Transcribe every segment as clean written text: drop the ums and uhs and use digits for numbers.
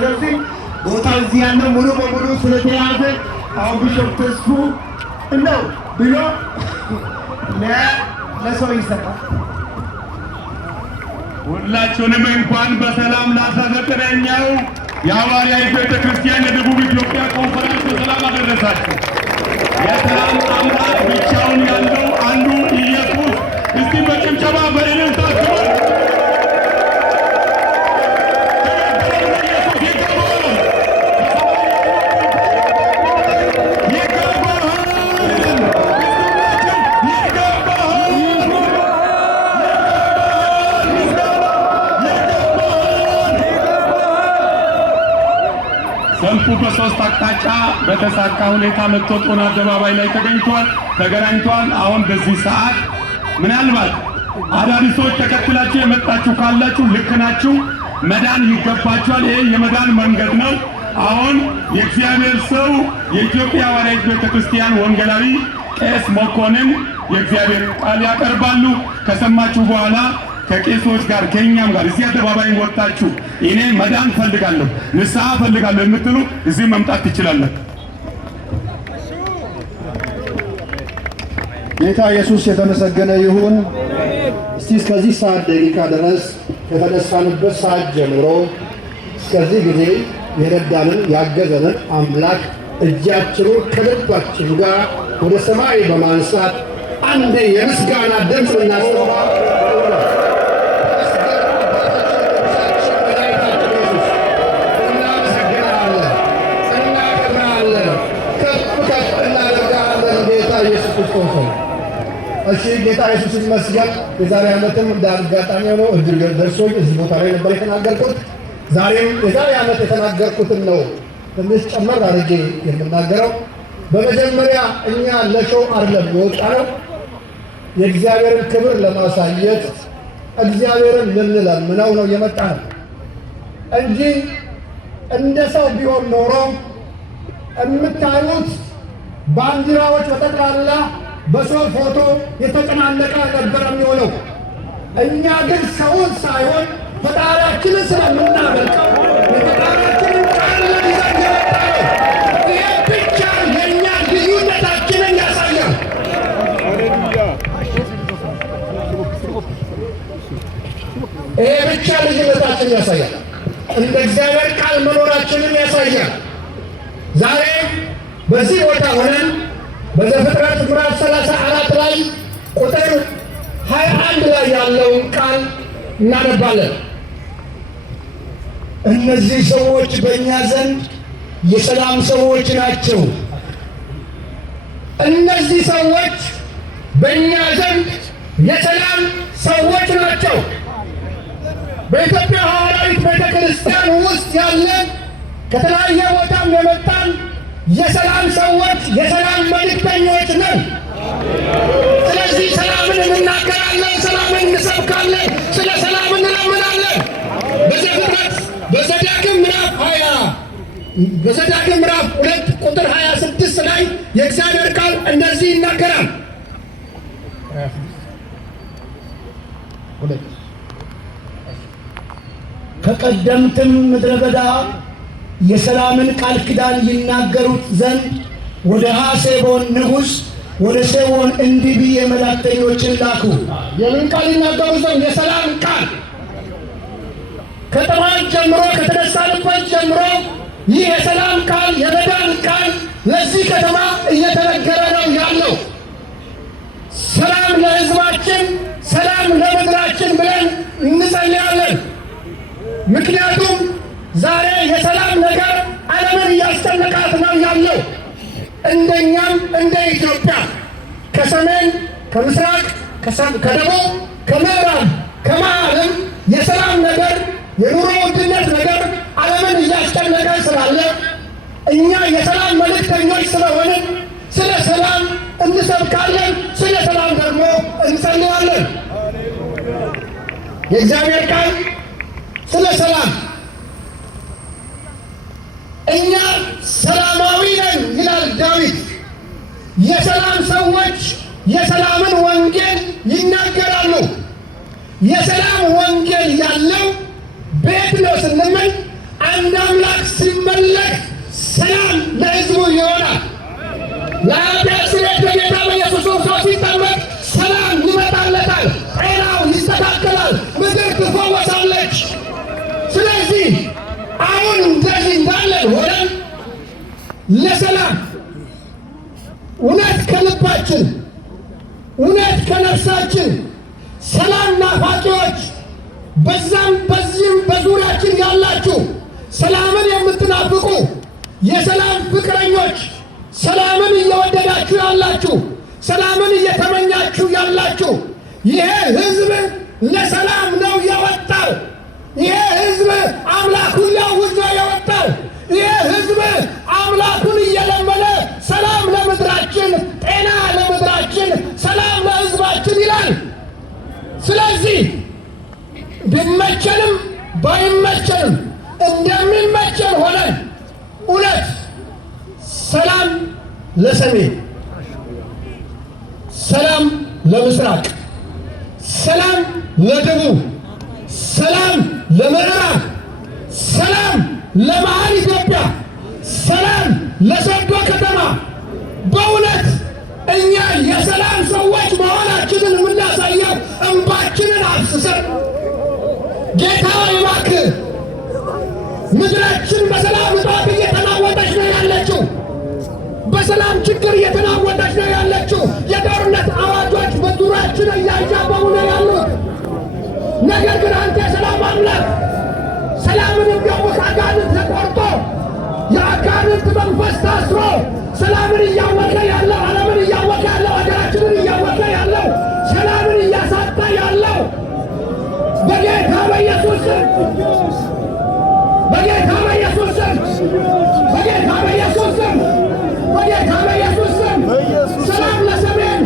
ስለዚህ ቦታው እዚህ ያለው ሙሉ በሙሉ ስለተያዘ አሁን ቢሾፕ ተስፉ እንደው ብሎ ለሰው ይሰጣል። ሁላችሁንም እንኳን በሰላም ለ19ኛው የሐዋርያት ቤተክርስቲያን የደቡብ ኢትዮጵያ ኮንፈረንስ በሰላም አደረሳችሁ። የሰላም አምላክ ብቻውን ያለው አንዱ ኢየሱስ እስቲ በጭብጨባ በእልልታ ክብር ሰልፉ በሶስት አቅጣጫ በተሳካ ሁኔታ መጥቶ ጦና አደባባይ ላይ ተገናኝቷል። አሁን በዚህ ሰዓት ምናልባት አዳዲሶች ተከትላችሁ የመጣችሁ ካላችሁ ልክ ናችሁ፣ መዳን ይገባችኋል። ይሄ የመዳን መንገድ ነው። አሁን የእግዚአብሔር ሰው የኢትዮጵያ ሐዋርያት ቤተክርስቲያን ወንጌላዊ ቄስ መኮንን የእግዚአብሔር ቃል ያቀርባሉ። ከሰማችሁ በኋላ ከቄሶች ጋር ከኛም ጋር እዚህ አደባባይ ወጣችሁ እኔ መዳን ፈልጋለሁ ንስሐ ፈልጋለሁ የምትሉ እዚህ መምጣት ትችላላችሁ። ጌታ ኢየሱስ የተመሰገነ ይሁን። እስቲ እስከዚህ ሰዓት ደቂቃ ድረስ ከተነሳንበት ሰዓት ጀምሮ እስከዚህ ጊዜ የረዳንን ያገዘንን አምላክ እጃችንን ከልባችን ጋር ወደ ሰማይ በማንሳት አንድ የምስጋና ድምፅ እናሰማ። እሺ ጌታ ኢየሱስ ይመስገን። የዛሬ ዓመትም እንዳጋጣሚ ሆኖ እድል ደርሶኝ እዚህ ቦታ ላይ ነበር የተናገርኩት። ዛሬም የዛሬ ዓመት የተናገርኩትን ነው ትንሽ ጨመር አድርጌ የምናገረው። በመጀመሪያ እኛ ለሾው አይደለም የወጣነው፣ የእግዚአብሔርን ክብር ለማሳየት እግዚአብሔርን ልንለምነው ነው የመጣነው እንጂ እንደ ሰው ቢሆን ኖሮ የምታዩት ባንዲራዎች በጠቅላላ በሰው ፎቶ የተጨናነቀ ነበር የሚሆነው። እኛ ግን ሰውን ሳይሆን ፈጣሪያችንን ስለምናመልከው የፈጣሪያችንን ቃል ይዘን የመጣነው። ይሄ ብቻ የእኛ ልዩነታችንን ያሳያል። ይሄ ብቻ ልዩነታችንን ያሳያል። እንደ እግዚአብሔር ቃል መኖራችንን ያሳያል። ዛሬ በዚህ ቦታ ሆነን በዘፍጥረት ምዕራፍ 34 ላይ ቁጥር 21 ላይ ያለውን ቃል እናነባለን። እነዚህ ሰዎች በእኛ ዘንድ የሰላም ሰዎች ናቸው። እነዚህ ሰዎች በእኛ ዘንድ የሰላም ሰዎች ናቸው። በኢትዮጵያ ሐዋርያት ቤተክርስቲያን ውስጥ ያለን ከተለያየ ቦታም የመጣን የሰላም ሰዎች የሰላም መልእክተኞች ነን። ስለዚህ ሰላምን እንናገራለን፣ ሰላምን እንሰብካለን፣ ስለ ሰላም እንለምናለን። በዘዳግም ምዕራፍ 2 ቁጥር 26 ላይ የእግዚአብሔር ቃል እንደዚህ ይናገራል። ከቀደምትም ምድረ በዳ የሰላምን ቃል ኪዳን ይናገሩት ዘንድ ወደ ሐሴቦን ንጉሥ ወደ ሴዎን እንዲህ ብዬ መላእክተኞችን ላኩ። የምን ቃል ይናገሩ ዘንድ? የሰላም ቃል። ከጠዋት ጀምሮ ከተነሳንበት ጀምሮ ይህ የሰላም ቃል የመዳን ቃል ለዚህ ከተማ እየተነገረ ነው ያለው። ሰላም ለሕዝባችን፣ ሰላም ለምድራችን ብለን እንጸልያለን። ምክንያቱም ዛሬ የሰላም ነገር ዓለምን እያስጨነቃት ነው ያለው። እንደኛም እንደ ኢትዮጵያ ከሰሜን፣ ከምስራቅ፣ ከደቡብ፣ ከምዕራብ፣ ከመሃልም የሰላም ነገር የኑሮ ውድነት ነገር ዓለምን እያስጨነቀ ስላለ እኛ የሰላም መልእክተኞች ስለሆንን ስለ ሰላም እንሰብካለን፣ ስለ ሰላም ደግሞ እንጸልያለን። የእግዚአብሔር ቃል ስለ ሰላም እኛ ሰላማዊ ነን ይላል ዳዊት። የሰላም ሰዎች የሰላምን ወንጌል ይናገራሉ። የሰላም ወንጌል ያለው ቤት ነው ስንል አንድ አምላክ ሲመለክ ሰላም ለሕዝቡ ይሆናል። ለኃጢአት ስርየት በጌታ በኢየሱስ ክርስቶስ ሲጠመቅ ሰላም ይመጣለታል፣ ጤናው ይስተካከላል፣ ምድር ትፈወሳለች። ስለዚህ አሁን እንደዚህ እንዳለን ሆነን ለሰላም እውነት ከልባችን እውነት ከነፍሳችን ሰላም ናፋቂዎች በዛም በዚህም በዙሪያችን ያላችሁ ሰላምን የምትናፍቁ የሰላም ፍቅረኞች ሰላምን እየወደዳችሁ ያላችሁ ሰላምን እየተመኛችሁ ያላችሁ ይሄ ሕዝብ ለሰላም ነው የወጣው። ይሄ ሕዝብ አምላኩን ሊያውጅ ነው የወጣው። ይሄ ሕዝብ አምላኩን እየለመነ ሰላም ለምድራችን፣ ጤና ለምድራችን፣ ሰላም ለሕዝባችን ይላል። ስለዚህ ቢመቸንም ባይመቸንም እንደሚመቸን ሆነን እውነት ሰላም ለሰሜን፣ ሰላም ለምስራቅ፣ ሰላም ለደቡብ፣ ሰላም ለምዕራብ፣ ሰላም ለመሃል ኢትዮጵያ፣ ሰላም ለሰዶ ከተማ በእውነት እኛ የሰላም ሰዎች መሆናችንን የምናሳየው እንባችንን አፍስሰን ጌታ እባክህ ምድራችን በሰላም እጦት እየተናወጠች ነው ያለችው። በሰላም ችግር እየተናወጠች ነው ያለችው። የጦርነት አዋጆች በዙሪያችን እያንዣበቡ ነው ያሉት። ነገር ግን አንተ የሰላም አምላክ ሰላምን የሚያውቅ አጋንንት ተቆርጦ የአጋንንት መንፈስ ታስሮ ሰላምን እያወቀ ያለው ዓለምን እያወቀ ያለው ሀገራችንን እያወቀ ያለው ሰላምን እያሳጣ ያለው በጌታ በኢየሱስ ስም በጌታ በኢየሱስ ስም በጌታ በኢየሱስ ስም በጌታ በኢየሱስ ስም ሰላም ለሰሜን፣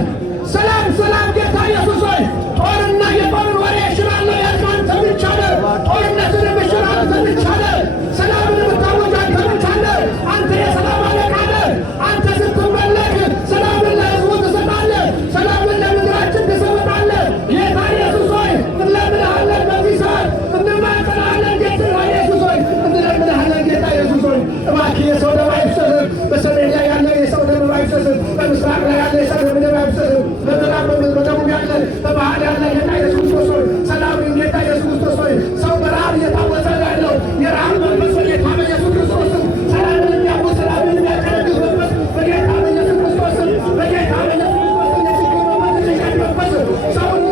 ሰላም ሰላም። ጌታ ኢየሱስ ሆይ ጦርና የጦርን ወሬ እሽራለሁ ያልከው አንተ ብቻ ነህ። ጦርነትን የምሽር አንተ ብቻ ነህ። ሰላምን የምታወጅ አንተ ብቻ ነህ። አንተ የሰላም አለቃ ነህ። አንተ ስትመለክ ሰላምን ለሕዝቡ ትሰጣለህ። ሰላምን ለምድራችን ትሰጣለህ። ጌታ ኢየሱስ ሆይ እንለምንሃለን። በዚህ ሰዓት እንማጸናለን። ጌታ ኢየሱስ ሆይ እንለምንሃለን። ጌታ ኢየሱስ ሆይ እባክህ የሰው ደም አይፍሰስም። በሰሜን ላይ ያለ የሰው ደም አይፍሰስም። በምስራቅ ላይ ያለ የሰው ደም አይፍሰስም። በምዕራብ በደቡብ ያለ በባህር ያለ ጌታ ኢየሱስ ክርስቶስ ሆይ ሰላምን ጌታ ኢየሱስ ክርስቶስ ሆይ ሰው በረሃብ እየታወሰ ያለው የረሃብ መንፈስ በጌታ በኢየሱስ ክርስቶስ ሰላምን የሚያውቅ ሰላምን የሚያቀረግፍ መንፈስ በጌታ በኢየሱስ ክርስቶስ በጌታ በኢየሱስ ክርስቶስ ሰውን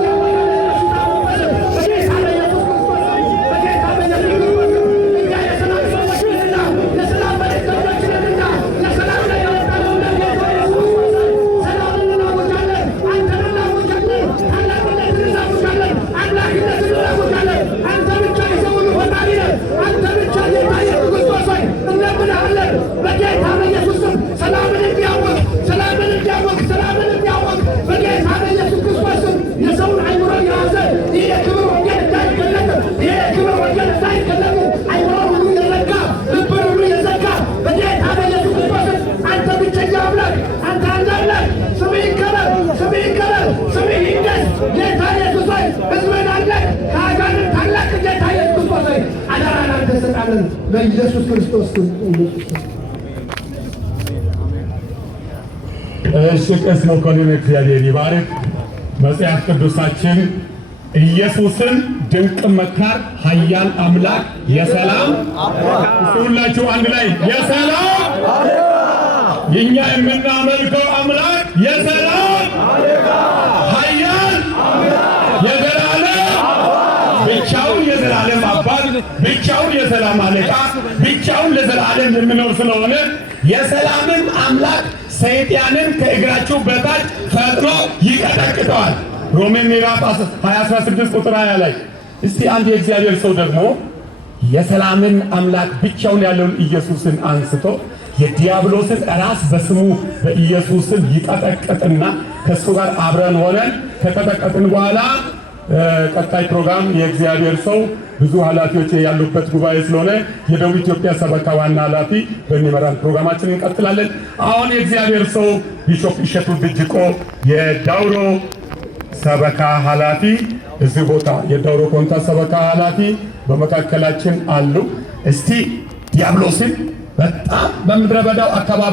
በኢየሱስ ክርስቶስ እሺ፣ ቄስ መኮንን እግዚአብሔር ይባርክ። መጽሐፍ ቅዱሳችን ኢየሱስን ድንቅ መካር፣ ኃያል አምላክ፣ የሰላም ሁላችሁ አንድ ላይ የሰላም የኛ የምናመልከው አምላክ የሰላም ኃያል የዘላለም ብቻውን የዘላለም አባት ብቻውን የሰላም አለቃ ብቻውን ለዘላለም የሚኖር ስለሆነ የሰላምን አምላክ ሰይጣንን ከእግራችሁ በታች ፈጥኖ ይቀጠቅጠዋል። ሮሜ ምዕራፍ 16 ቁጥር 20 ላይ እስቲ አንድ የእግዚአብሔር ሰው ደግሞ የሰላምን አምላክ ብቻውን ያለውን ኢየሱስን አንስቶ የዲያብሎስን ራስ በስሙ በኢየሱስን ይቀጠቅጥና ከእሱ ጋር አብረን ሆነን ከቀጠቀጥን በኋላ ቀጣይ ፕሮግራም የእግዚአብሔር ሰው ብዙ ኃላፊዎች ያሉበት ጉባኤ ስለሆነ የደቡብ ኢትዮጵያ ሰበካ ዋና ኃላፊ በሚመራን ፕሮግራማችን እንቀጥላለን። አሁን የእግዚአብሔር ሰው ቢሾፕ እሸቱ ድጅቆ የዳውሮ ሰበካ ኃላፊ እዚህ ቦታ የዳውሮ ኮንታ ሰበካ ኃላፊ በመካከላችን አሉ። እስቲ ዲያብሎስን በጣም በምድረ በዳው አካባቢ